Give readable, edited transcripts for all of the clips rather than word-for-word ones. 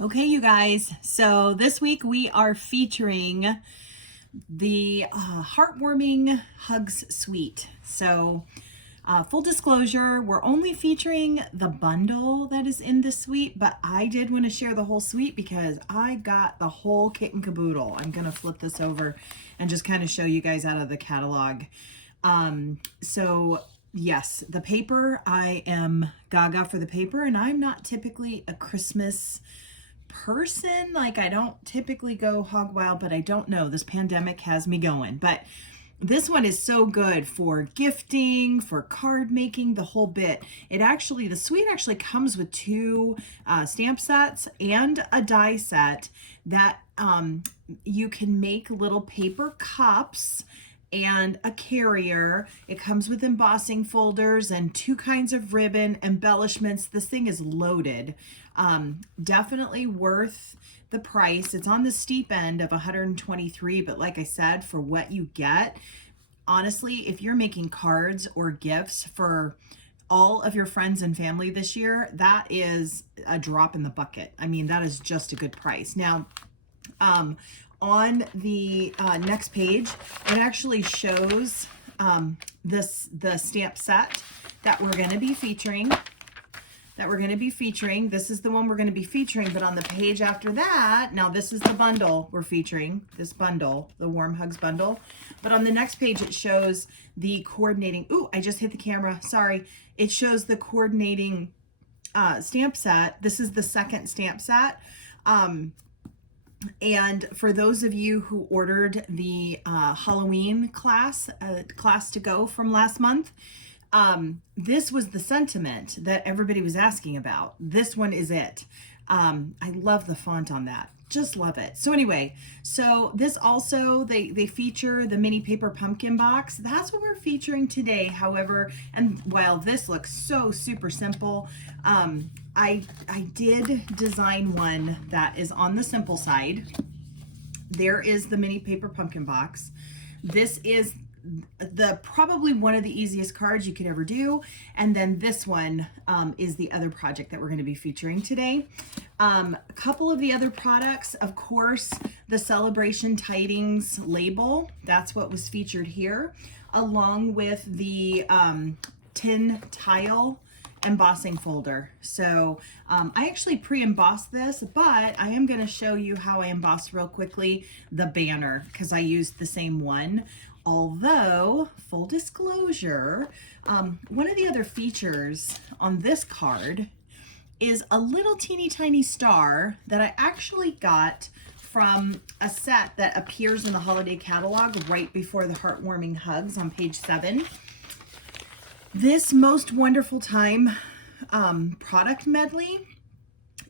Okay, you guys, so this week we are featuring the Heartwarming Hugs Suite. So, full disclosure, we're only featuring the bundle that is in this suite, but I did want to share the whole suite because I got the whole kit and caboodle. I'm going to flip this over and just kind of show you guys out of the catalog. So yes, the paper, I am gaga for the paper, and I'm not typically a Christmas person. Like, I don't typically go hog wild, but I don't know. This pandemic has me going. But this one is so good for gifting, for card making, the whole bit. The suite actually comes with two stamp sets and a die set that you can make little paper cups and a carrier. It comes with embossing folders and two kinds of ribbon embellishments. This thing is loaded. Definitely worth the price. It's on the steep end of 123, but like I said, for what you get, honestly, if you're making cards or gifts for all of your friends and family this year, that is a drop in the bucket. I mean, that is just a good price. Now, on the next page, it actually shows the stamp set that we're going to be featuring. This is the one we're going to be featuring, but on the page after that, now this is the bundle we're featuring, this bundle, the Warm Hugs bundle. But on the next page, it shows the coordinating, ooh, I just hit the camera, sorry. It shows the coordinating stamp set. This is the second stamp set. And for those of you who ordered the Halloween class to go from last month, this was the sentiment that everybody was asking about. This one is it. I love the font on that. Just love it. So anyway, so this also, they feature the mini paper pumpkin box. That's what we're featuring today. However, and while this looks so super simple, I did design one that is on the simple side. There is the mini paper pumpkin box. This is probably one of the easiest cards you could ever do, and then this one is the other project that we're going to be featuring today. A couple of the other products, of course, the Celebration Tidings label, that's what was featured here, along with the tin tile embossing folder. So I actually pre-embossed this, but I am going to show you how I embossed real quickly the banner because I used the same one. Although, full disclosure, one of the other features on this card is a little teeny tiny star that I actually got from a set that appears in the holiday catalog right before the Heartwarming Hugs on page 7. This Most Wonderful Time product medley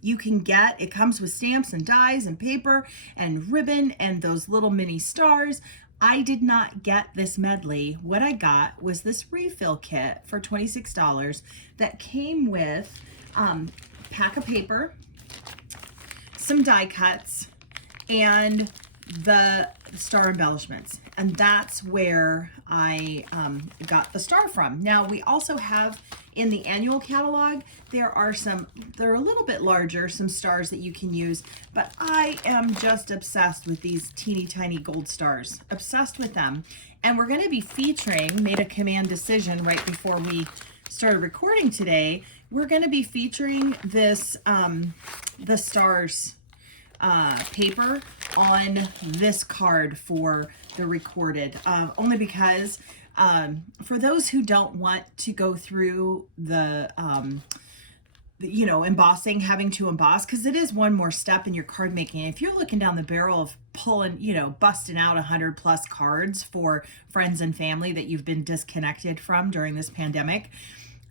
you can get. It comes with stamps and dies and paper and ribbon and those little mini stars. I did not get this medley. What I got was this refill kit for $26 that came with pack of paper, some die cuts, and the star embellishments. And that's where I got the star from. Now, we also have in the annual catalog, they're a little bit larger, some stars that you can use, but I am just obsessed with these teeny tiny gold stars, obsessed with them. And we're going to be featuring, made a command decision right before we started recording today, we're going to be featuring this, the stars paper on this card for the recorded, only because for those who don't want to go through the embossing, having to emboss, because it is one more step in your card making. If you're looking down the barrel of pulling, busting out 100+ cards for friends and family that you've been disconnected from during this pandemic,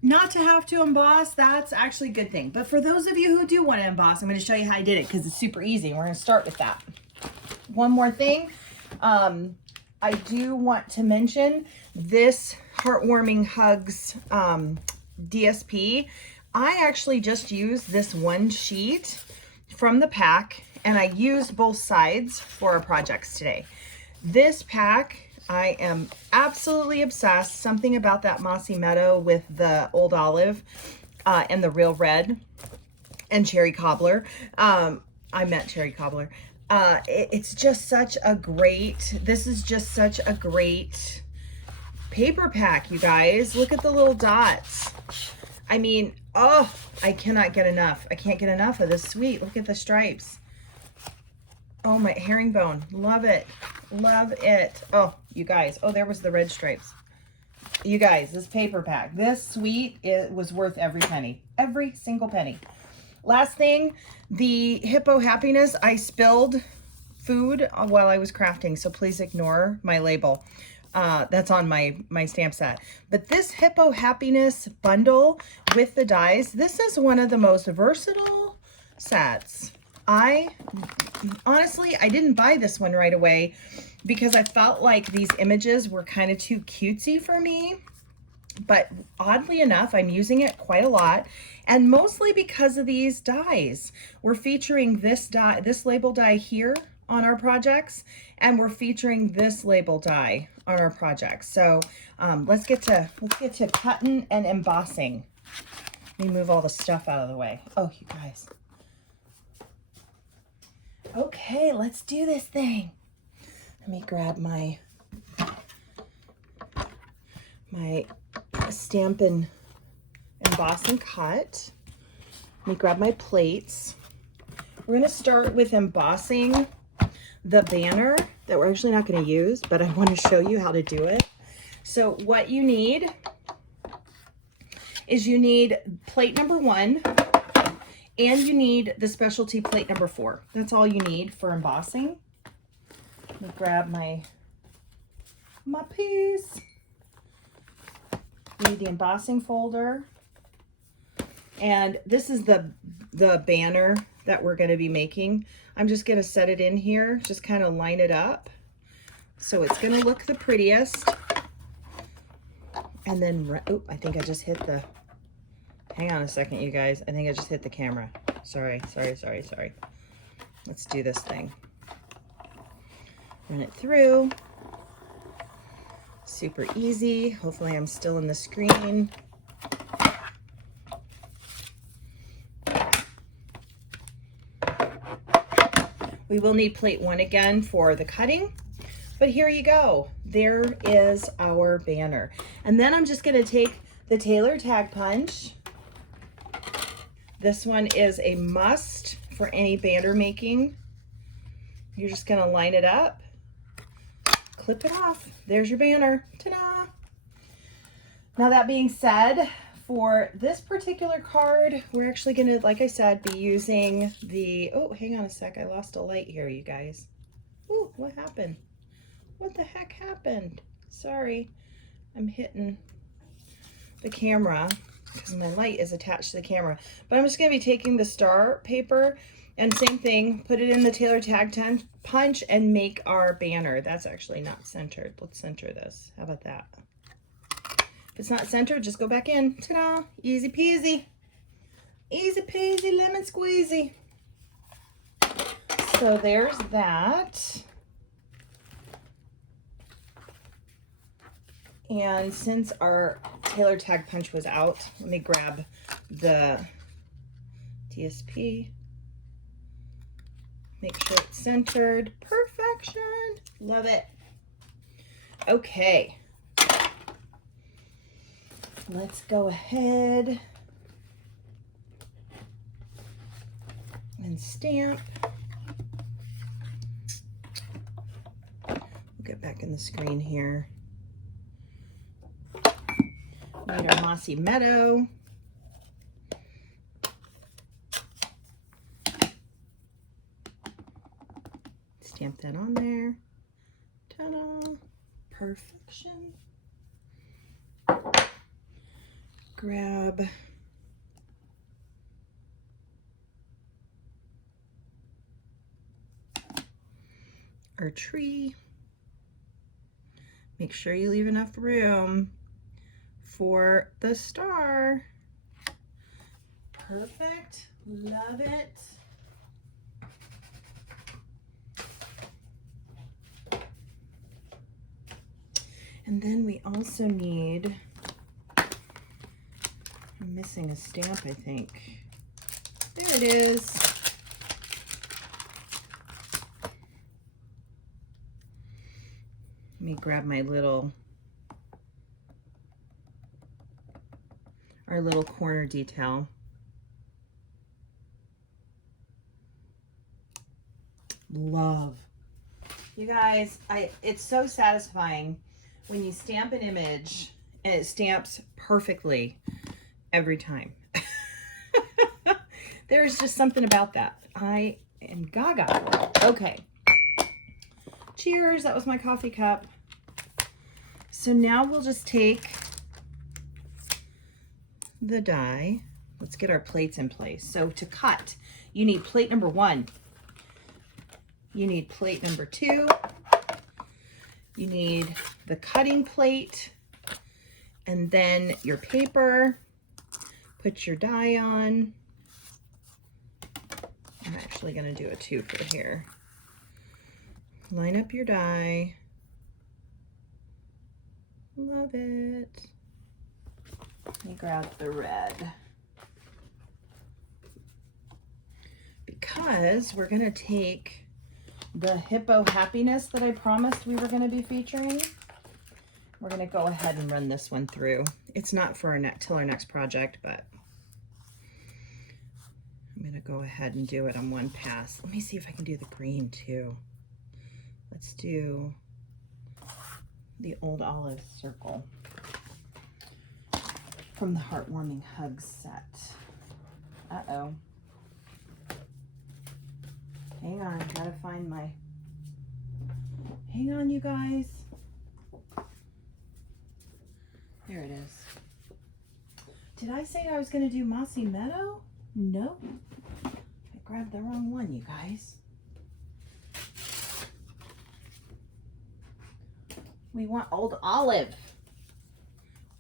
not to have to emboss, that's actually a good thing. But for those of you who do want to emboss, I'm going to show you how I did it because it's super easy. We're going to start with that. One more thing, I do want to mention this Heartwarming Hugs DSP. I actually just used this one sheet from the pack, and I used both sides for our projects today. This pack, I am absolutely obsessed. Something about that mossy meadow with the old olive and the real red and cherry cobbler. I meant cherry cobbler. It's just such a great, this is just such a great paper pack, you guys. Look at the little dots. I mean, oh, I cannot get enough. I can't get enough of this sweet. Look at the stripes. Oh, my herringbone. Love it. Love it. Oh, you guys. Oh, there was the red stripes. You guys, this paper pack, this sweet, it was worth every penny. Every single penny. Last thing, the Hippo Happiness. I spilled food while I was crafting, so please ignore my label. That's on my stamp set. But this Hippo Happiness bundle with the dies, this is one of the most versatile sets. Honestly, I didn't buy this one right away because I felt like these images were kind of too cutesy for me. But oddly enough, I'm using it quite a lot, and mostly because of these dies. We're featuring this die, this label die here on our projects, and we're featuring this label die on our projects. So let's get to cutting and embossing. Let me move all the stuff out of the way. Oh, you guys. Okay, let's do this thing. Let me grab my stamp and emboss and cut. Let me grab my plates. We're going to start with embossing the banner that we're actually not going to use, but I want to show you how to do it. So what you need is you need plate number 1 and you need the specialty plate number 4. That's all you need for embossing. Let me grab my piece. You need the embossing folder. And this is the banner that we're going to be making. I'm just going to set it in here, just kind of line it up. So it's going to look the prettiest. And then, oh, I think I just hit the, hang on a second, you guys. I think I just hit the camera. Sorry. Let's do this thing. Run it through. Super easy. Hopefully I'm still in the screen. We will need plate 1 again for the cutting, but here you go. There is our banner. And then I'm just going to take the Taylor tag punch. This one is a must for any banner making. You're just going to line it up, clip it off. There's your banner. Ta-da! Now that being said, for this particular card, we're actually going to, like I said, be using the, oh, hang on a sec. I lost a light here, you guys. Ooh, what happened? What the heck happened? Sorry, I'm hitting the camera because my light is attached to the camera. But I'm just going to be taking the star paper and same thing, put it in the Taylor tag punch and make our banner. That's actually not centered. Let's center this. How about that? If it's not centered, just go back in. Ta-da! Easy peasy. Easy peasy, lemon squeezy. So there's that. And since our Taylor tag punch was out, let me grab the DSP. Make sure it's centered. Perfection. Love it. Okay. Let's go ahead and stamp. We'll get back in the screen here. We need our mossy meadow. Stamp that on there. Ta-da! Perfection. Grab our tree. Make sure you leave enough room for the star. Perfect. Love it. And then we also need, I'm missing a stamp, I think. There it is. me grab my little, our little corner detail. Love. You guys, it's so satisfying when you stamp an image and it stamps perfectly every time. There's just something about that. I am gaga for it. Okay. Cheers. That was my coffee cup. So now we'll just take the die. Let's get our plates in place. So to cut, you need plate number 1. You need plate number 2. You need the cutting plate, and then your paper. Put your die on. I'm actually going to do a 2 for here. Line up your die. Love it. Let me grab the red. Because we're going to take the Hippo Happiness that I promised we were going to be featuring. We're going to go ahead and run this one through. It's not for our till our next project, but I'm going to go ahead and do it on one pass. Let me see if I can do the green too. Let's do the Old Olive circle from the Heartwarming Hugs set. Uh-oh. Hang on, gotta find my... Hang on, you guys. There it is. Did I say I was gonna do Mossy Meadow? No. I grabbed the wrong one, you guys. We want Old Olive.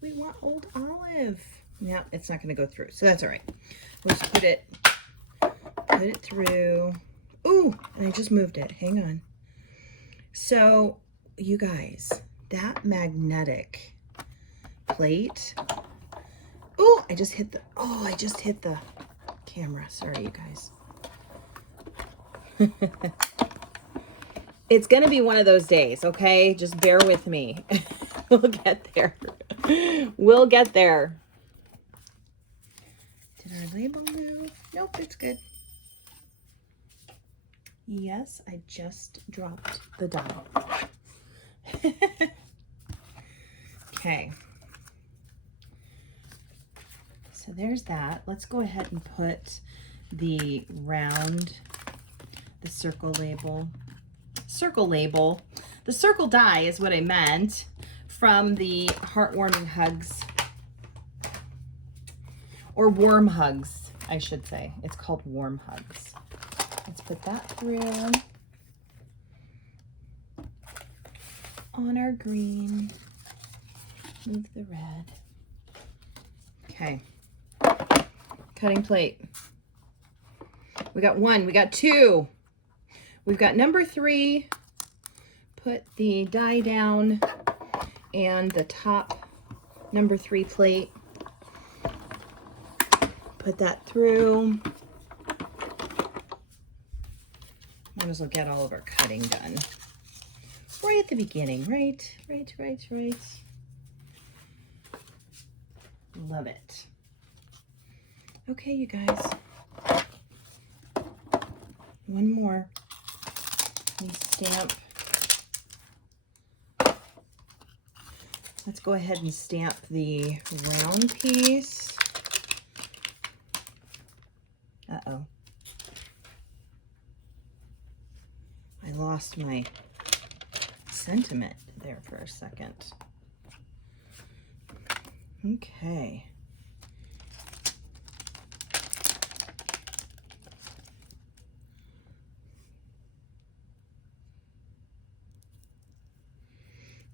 We want Old Olive. No, it's not gonna go through, so that's all right. We'll just put it through. Ooh, and I just moved it. Hang on. So, you guys, that magnetic plate. Ooh, I just hit the camera. Sorry, you guys. It's going to be one of those days, okay? Just bear with me. We'll get there. We'll get there. Did our label move? Nope, it's good. Yes, I just dropped the die. Okay. So there's that. Let's go ahead and put the circle label. The circle die is what I meant from the Heartwarming Hugs, or Warm Hugs, I should say. It's called Warm Hugs. Let's put that through on our green. Move the red. Okay. Cutting plate. We got 1, we got 2. We've got number 3. Put the die down and the top number 3 plate. Put that through. Might as well get all of our cutting done. Right at the beginning, right. Love it. Okay, you guys. One more. We stamp. Let's go ahead and stamp the round piece. Uh-oh. I lost my sentiment there for a second. Okay.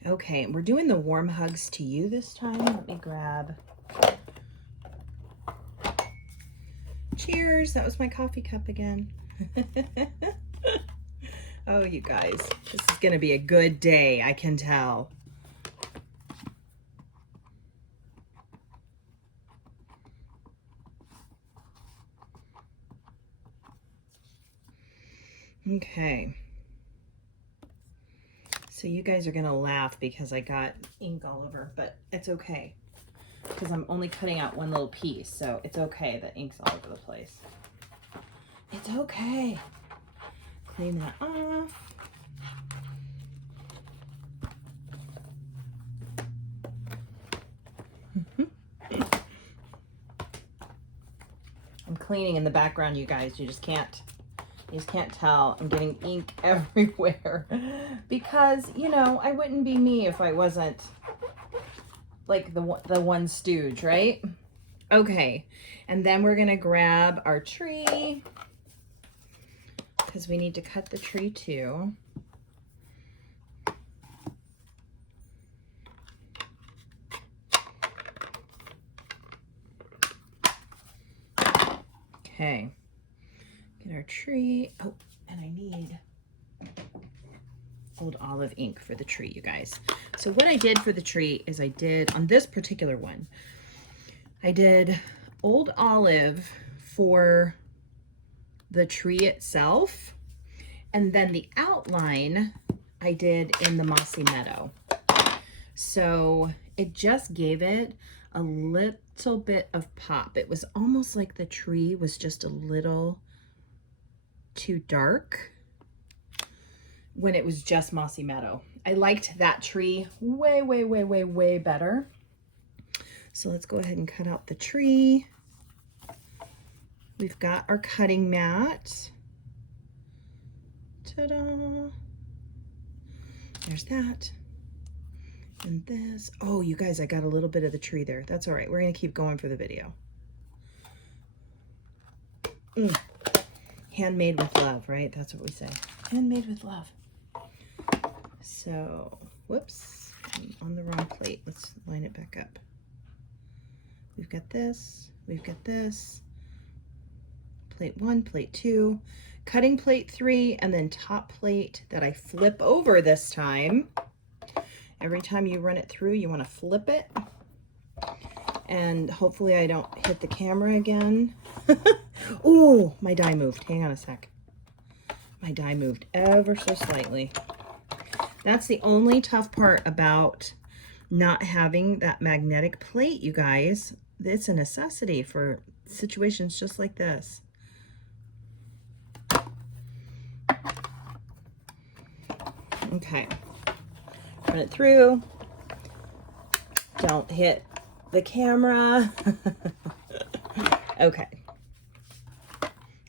Okay, we're doing the Warm Hugs to You this time. Let me grab. Cheers, that was my coffee cup again. Oh, you guys, this is gonna be a good day, I can tell. Okay. So you guys are gonna laugh because I got ink all over, but it's okay. Because I'm only cutting out one little piece, so it's okay that ink's all over the place. It's okay. Clean that off. I'm cleaning in the background, you guys. You just can't tell. I'm getting ink everywhere because, you know, I wouldn't be me if I wasn't like the one stooge, right? Okay, and then we're gonna grab our tree because we need to cut the tree too. Okay, get our tree. Oh, and I need Old Olive ink for the tree, you guys. So what I did for the tree is I did, on this particular one, I did Old Olive for the tree itself, and then the outline I did in the Mossy Meadow. So it just gave it a little bit of pop. It was almost like the tree was just a little too dark when it was just Mossy Meadow. I liked that tree way, way, way, way, way better. So let's go ahead and cut out the tree. We've got our cutting mat. Ta-da! There's that. And this. Oh, you guys, I got a little bit of the tree there. That's all right. We're going to keep going for the video. Handmade with love, right? That's what we say. Handmade with love. So, whoops, I'm on the wrong plate. Let's line it back up. We've got this, we've got this. Plate 1, plate 2, cutting plate 3, and then top plate that I flip over this time. Every time you run it through, you want to flip it. And hopefully I don't hit the camera again. Ooh, my die moved. Hang on a sec. My die moved ever so slightly. That's the only tough part about not having that magnetic plate, you guys. It's a necessity for situations just like this. Okay. Run it through. Don't hit the camera. Okay.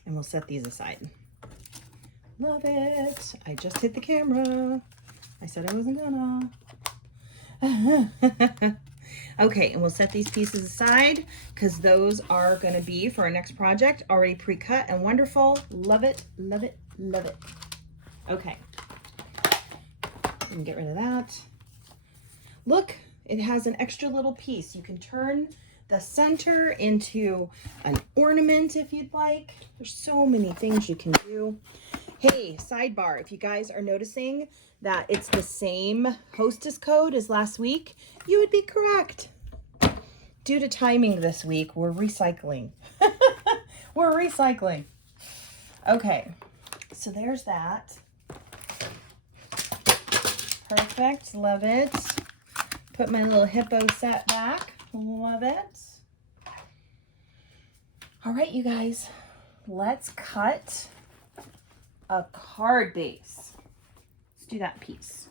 And we'll set these aside. Love it. I just hit the camera. I said I wasn't gonna. Okay, and we'll set these pieces aside because those are gonna be for our next project, already pre-cut and wonderful. Love it, love it, love it. Okay. We can get rid of that. Look, it has an extra little piece. You can turn the center into an ornament if you'd like. There's so many things you can do. Hey, sidebar, if you guys are noticing that it's the same hostess code as last week, you would be correct. Due to timing this week, we're recycling. We're recycling. Okay, so there's that. Perfect, love it. Put my little hippo set back, love it. All right, you guys, let's cut a card base. Let's do that piece.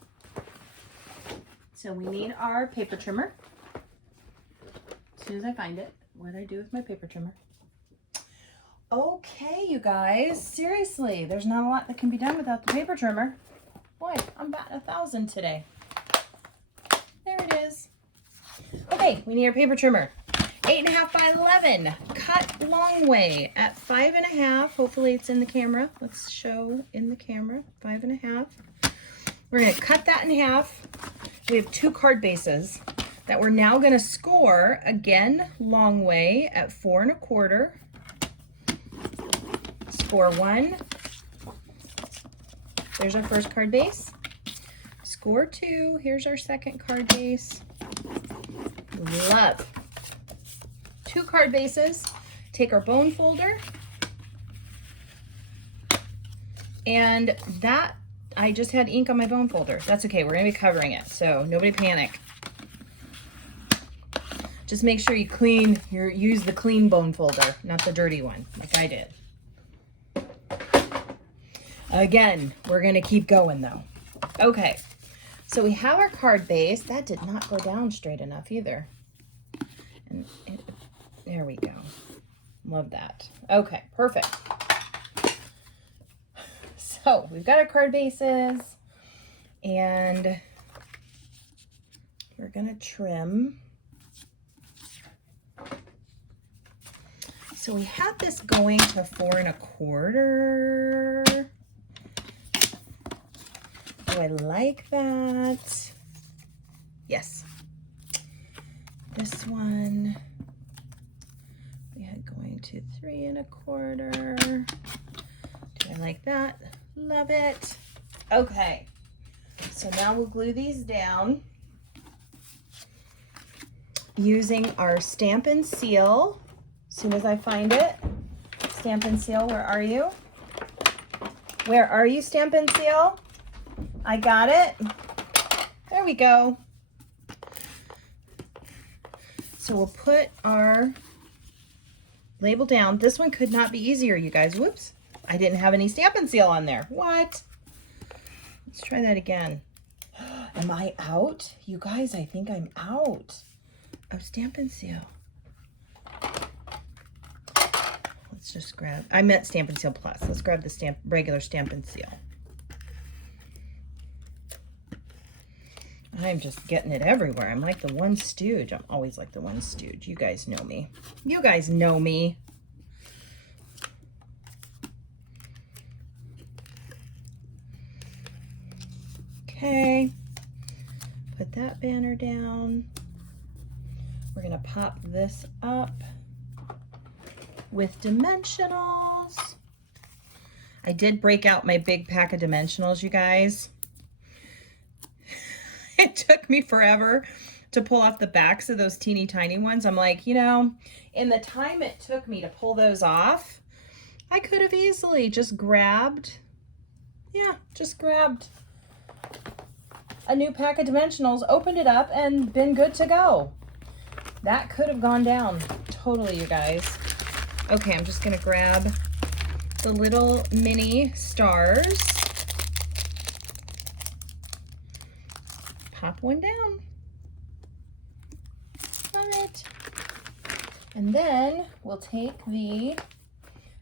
So we need our paper trimmer. As soon as I find it, what do I do with my paper trimmer? Okay, you guys, seriously, there's not a lot that can be done without the paper trimmer. Boy, I'm batting 1,000 today. There it is. Okay, we need our paper trimmer. 8.5 by 11, cut long way at 5.5. Hopefully it's in the camera. Let's show in the camera, 5.5. We're gonna cut that in half. We have 2 card bases that we're now gonna score, again, long way at 4.25. Score 1. There's our first card base. Score 2, here's our second card base. Love. 2 card bases. Take our bone folder. And that I just had ink on my bone folder. That's okay. We're going to be covering it, so nobody panic. Just make sure you use the clean bone folder, not the dirty one, like I did. Again, we're going to keep going, though. Okay, so we have our card base. That did not go down straight enough either. And there we go. Love that. Okay, perfect. So we've got our card bases, and we're going to trim. So we have this going to 4 1/4. Do I like that? Yes. This one we had going to 3 1/4. Do I like that? Love it. Okay. So now we'll glue these down using our Stamp and Seal. As soon as I find it. Stamp and Seal, where are you? Where are you, Stamp and Seal? I got it. There we go. So we'll put our label down. This one could not be easier, you guys. Whoops. I didn't have any Stamp and Seal on there. What? Let's try that again. Am I out? You guys, I think I'm out of Stamp and Seal. Let's just grab, I meant Stamp and Seal Plus. Let's grab the regular Stamp and Seal. I'm just getting it everywhere. I'm like the one stooge. I'm always like the one stooge. You guys know me. You guys know me. Okay. Put that banner down. We're going to pop this up with dimensionals. I did break out my big pack of dimensionals, you guys. It took me forever to pull off the backs of those teeny tiny ones. I'm like, you know, in the time it took me to pull those off, I could have easily just grabbed a new pack of dimensionals, opened it up, and been good to go. That could have gone down totally, you guys. Okay, I'm just gonna grab the little mini stars. Pop one down. Love it. And then we'll take the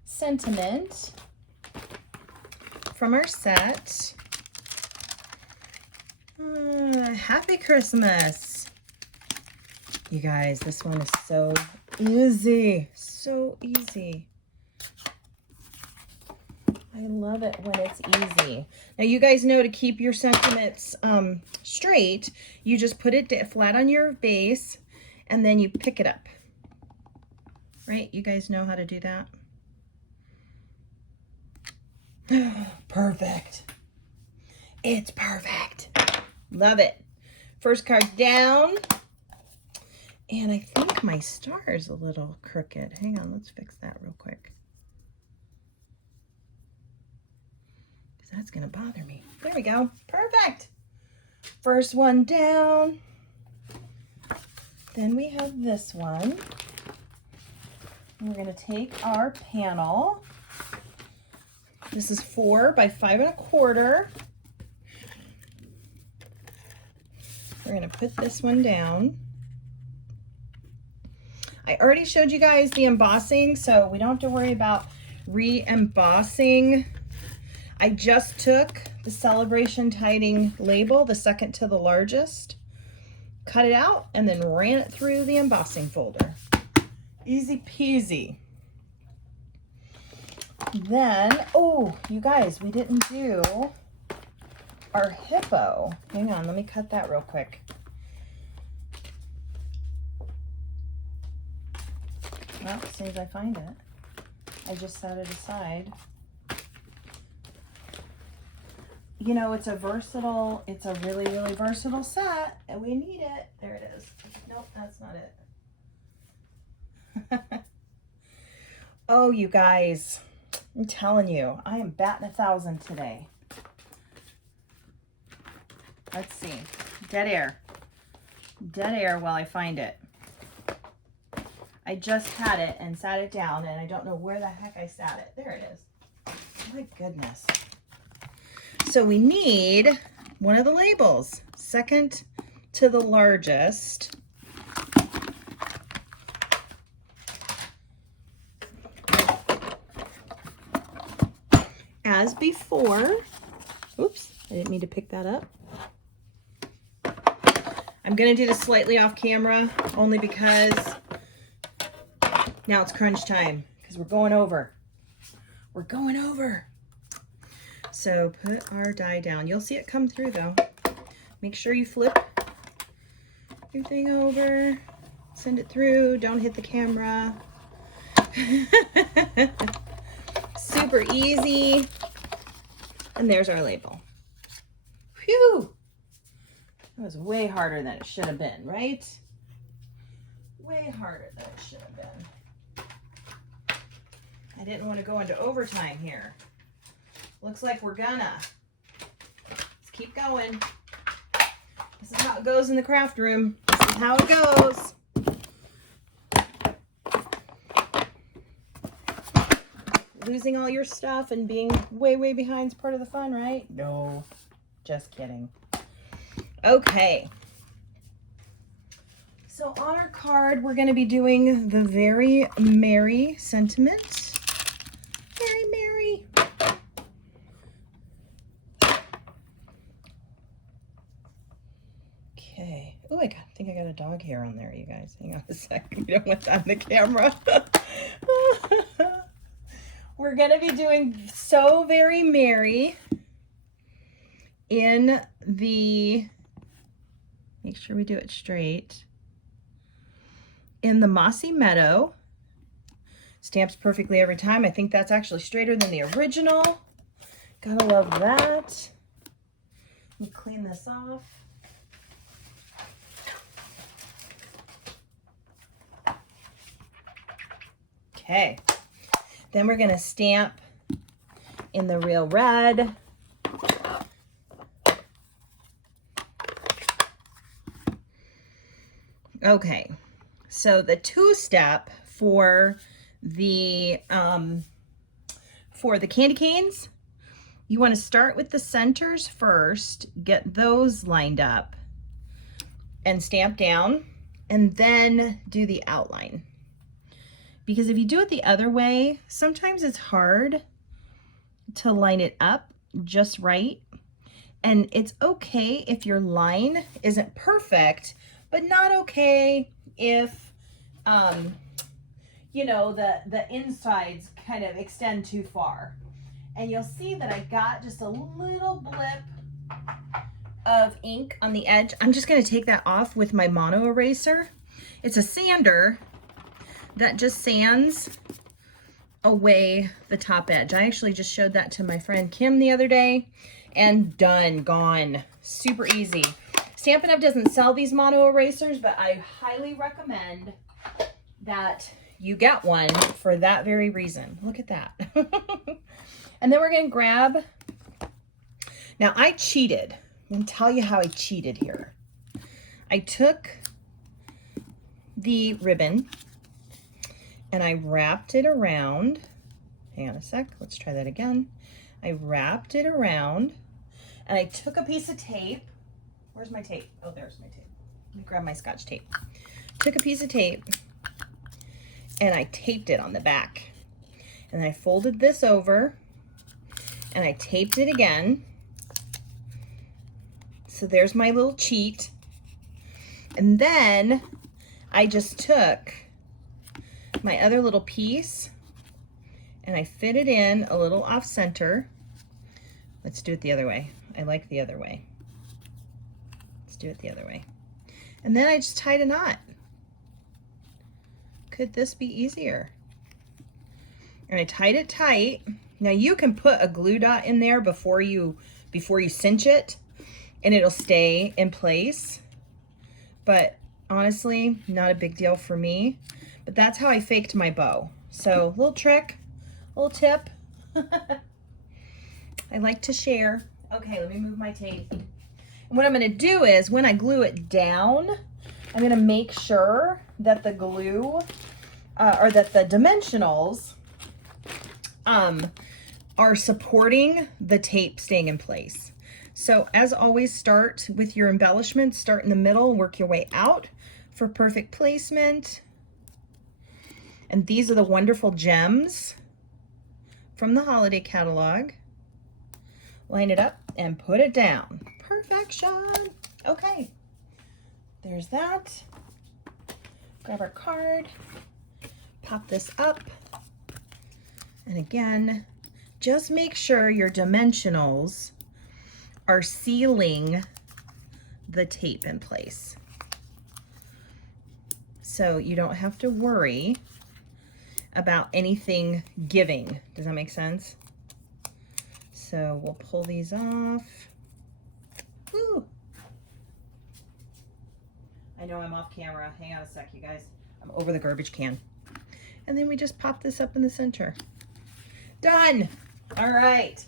sentiment from our set. Happy Christmas. You guys, this one is so easy. So easy. I love it when it's easy. Now you guys know to keep your sentiments straight, you just put it flat on your base and then you pick it up. Right? You guys know how to do that? Perfect. It's perfect. Love it. First card down. And I think my star is a little crooked. Hang on, let's fix that real quick. Because that's going to bother me. There we go. Perfect. First one down. Then we have this one. We're going to take our panel. This is 4 by 5 1/4. We're going to put this one down. I already showed you guys the embossing, so we don't have to worry about re-embossing. I just took the Celebration Tiding label, the second to the largest, cut it out, and then ran it through the embossing folder. Easy peasy. Then, oh, you guys, we didn't do our hippo. Hang on, let me cut that real quick. Well, as soon as I find it, I just set it aside. You know, it's a really, really versatile set, and we need it. There it is. Nope, that's not it. Oh, you guys, I'm telling you, I am batting 1,000 today. Let's see. Dead air. Dead air while I find it. I just had it and sat it down, and I don't know where the heck I sat it. There it is. My goodness. So we need one of the labels, second to the largest. As before, oops, I didn't mean to pick that up. I'm gonna do this slightly off camera only because now it's crunch time because we're going over. We're going over. So put our die down. You'll see it come through though. Make sure you flip your thing over, send it through, don't hit the camera. Super easy. And there's our label. Phew! That was way harder than it should have been, right? Way harder than it should have been. I didn't want to go into overtime here. Looks like we're gonna. Let's keep going. This is how it goes in the craft room. This is how it goes. Losing all your stuff and being way behind is part of the fun, right? No, just kidding. Okay. So on our card, we're going to be doing the Very Merry sentiment. Very merry. Okay. Oh, I think I got a dog hair on there, you guys. Hang on a second. You don't want that on the camera. We're going to be doing So Very Merry in the, make sure we do it straight, in the Mossy Meadow. Stamps perfectly every time. I think that's actually straighter than the original. Gotta love that. Let me clean this off. Okay. Then we're going to stamp in the Real Red. Okay, so the two-step for the candy canes, you want to start with the centers first, get those lined up and stamp down, and then do the outline. Because if you do it the other way, sometimes it's hard to line it up just right. And it's okay if your line isn't perfect, but not okay if, you know, the insides kind of extend too far. And you'll see that I got just a little blip of ink on the edge. I'm just gonna take that off with my mono eraser. It's a sander that just sands away the top edge. I actually just showed that to my friend Kim the other day, and done, gone. Super easy. Stampin' Up! Doesn't sell these mono erasers, but I highly recommend that you get one for that very reason. Look at that. And then we're gonna grab, now I cheated. I'm gonna tell you how I cheated here. I took the ribbon and I wrapped it around. Hang on a sec, let's try that again. I wrapped it around and I took a piece of tape. Where's my tape? Oh, there's my tape. Let me grab my Scotch tape. Took a piece of tape and I taped it on the back. And then I folded this over and I taped it again. So there's my little cheat. And then I just took my other little piece and I fit it in a little off center. Let's do it the other way. I like the other way. Let's do it the other way. And then I just tied a knot. Could this be easier? And I tied it tight. Now you can put a glue dot in there before you cinch it and it'll stay in place. But honestly, not a big deal for me. But that's how I faked my bow. So little trick, little tip. I like to share. Okay, let me move my tape. What I'm going to do is when I glue it down, I'm going to make sure that the glue or that the dimensionals are supporting the tape staying in place. So as always, start with your embellishments, start in the middle, work your way out for perfect placement. And these are the wonderful gems from the holiday catalog. Line it up and put it down. Perfection. Okay, there's that. Grab our card, pop this up, and again, just make sure your dimensionals are sealing the tape in place. So you don't have to worry about anything giving. Does that make sense? So we'll pull these off. Woo. I know I'm off camera. Hang on a sec, you guys. I'm over the garbage can. And then we just pop this up in the center. Done. All right,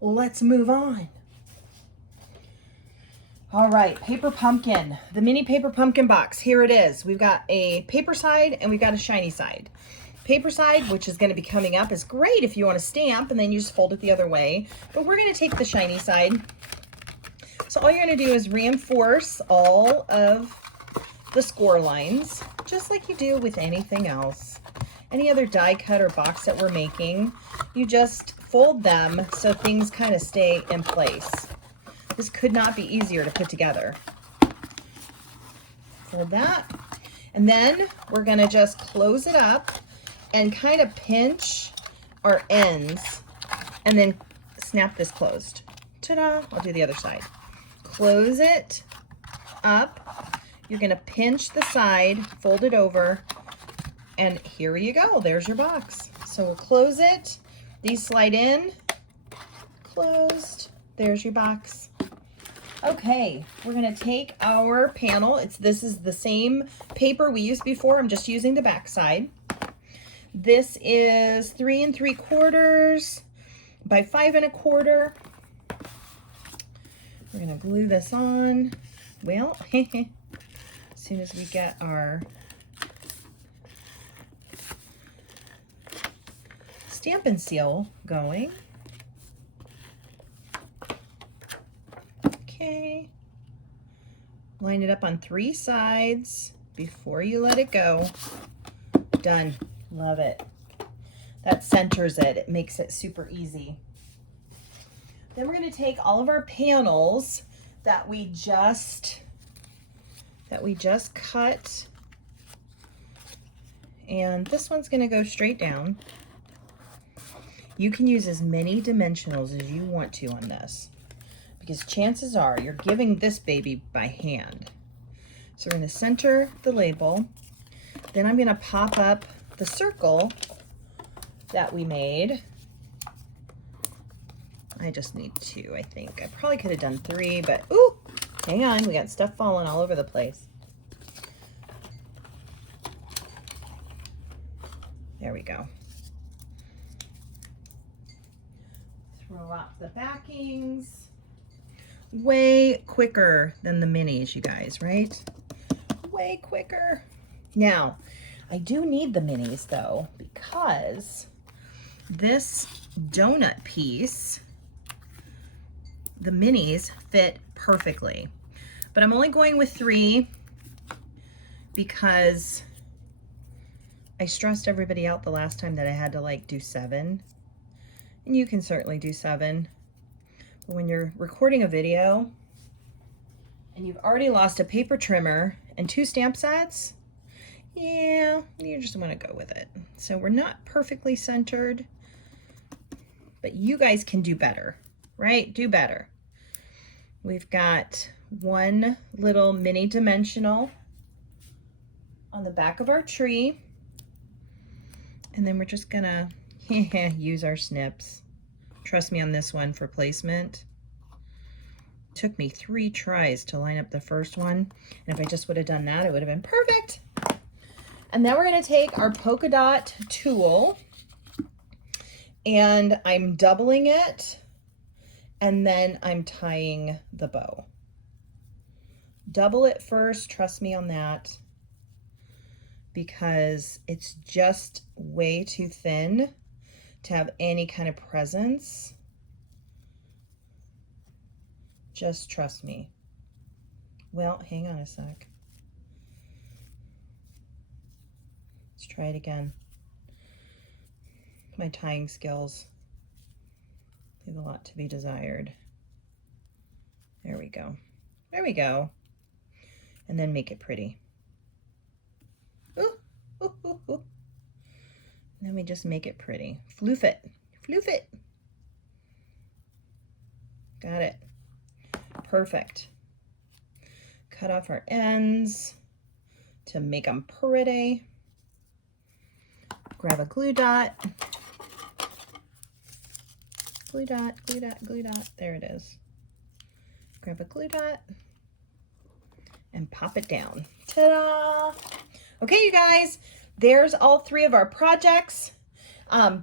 let's move on. All right, paper pumpkin, the mini paper pumpkin box. Here it is. We've got a paper side and we've got a shiny side. Paper side, which is going to be coming up, is great if you want to stamp and then you just fold it the other way. But we're going to take the shiny side. So all you're going to do is reinforce all of the score lines, just like you do with anything else. Any other die cut or box that we're making, you just fold them so things kind of stay in place. This could not be easier to put together. Fold that, and then we're going to just close it up and kind of pinch our ends and then snap this closed. Ta-da! I'll do the other side. Close it up. You're going to pinch the side, fold it over, and here you go. There's your box. So we'll close it. These slide in, closed. There's your box. Okay, we're going to take our panel. This is the same paper we used before. I'm just using the back side. This is 3 3/4 by 5 1/4. We're going to glue this on. Well, as soon as we get our stamp and seal going. Okay. Line it up on 3 sides before you let it go. Done. Love it. That centers it. It makes it super easy. Then we're going to take all of our panels that we just cut, and this one's going to go straight down. You can use as many dimensionals as you want to on this, because chances are you're giving this baby by hand. So we're going to center the label. Then I'm going to pop up the circle that we made. I just need 2, I think. I probably could have done 3, but ooh, hang on, we got stuff falling all over the place. There we go. Throw out the backings. Way quicker than the minis, you guys, right? Way quicker. Now, I do need the minis though, because this donut piece, the minis fit perfectly. But I'm only going with 3 because I stressed everybody out the last time that I had to like do 7. And you can certainly do 7. But when you're recording a video and you've already lost a paper trimmer and 2 stamp sets, yeah, you just want to go with it. So we're not perfectly centered, but you guys can do better, right? Do better. We've got 1 little mini dimensional on the back of our tree. And then we're just gonna use our snips. Trust me on this one for placement. Took me 3 tries to line up the first one. And if I just would have done that, it would have been perfect. And then we're gonna take our polka dot tool, and I'm doubling it, and then I'm tying the bow. double it first. Trust me on that, because it's just way too thin to have any kind of presence. Just trust me. Well, hang on a sec. Let's try it again. My tying skills leave a lot to be desired. There we go. There we go. And then make it pretty. Ooh, ooh, ooh, ooh. And then we just make it pretty. Floof it. Floof it. Got it. Perfect. Cut off our ends to make them pretty. Grab a glue dot. Glue dot, glue dot, glue dot. There it is. Grab a glue dot and pop it down. Ta-da! Okay, you guys, there's all 3 of our projects.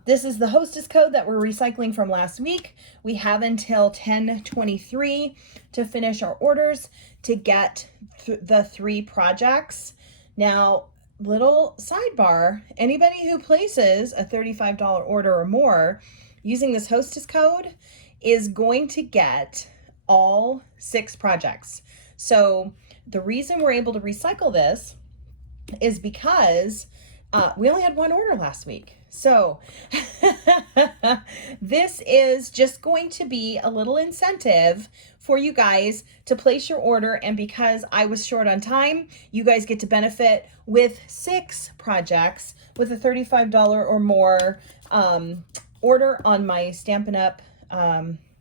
This is the hostess code that we're recycling from last week. We have until 10/23 to finish our orders to get the 3 projects. Now, little sidebar, anybody who places a $35 order or more using this hostess code is going to get all 6 projects. So the reason we're able to recycle this is because we only had 1 order last week. So this is just going to be a little incentive for you guys to place your order. And because I was short on time, you guys get to benefit with 6 projects with a $35 or more order on my Stampin' Up!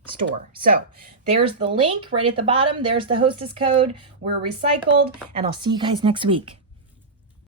Store. So there's the link right at the bottom. There's the hostess code. We're recycled, and I'll see you guys next week.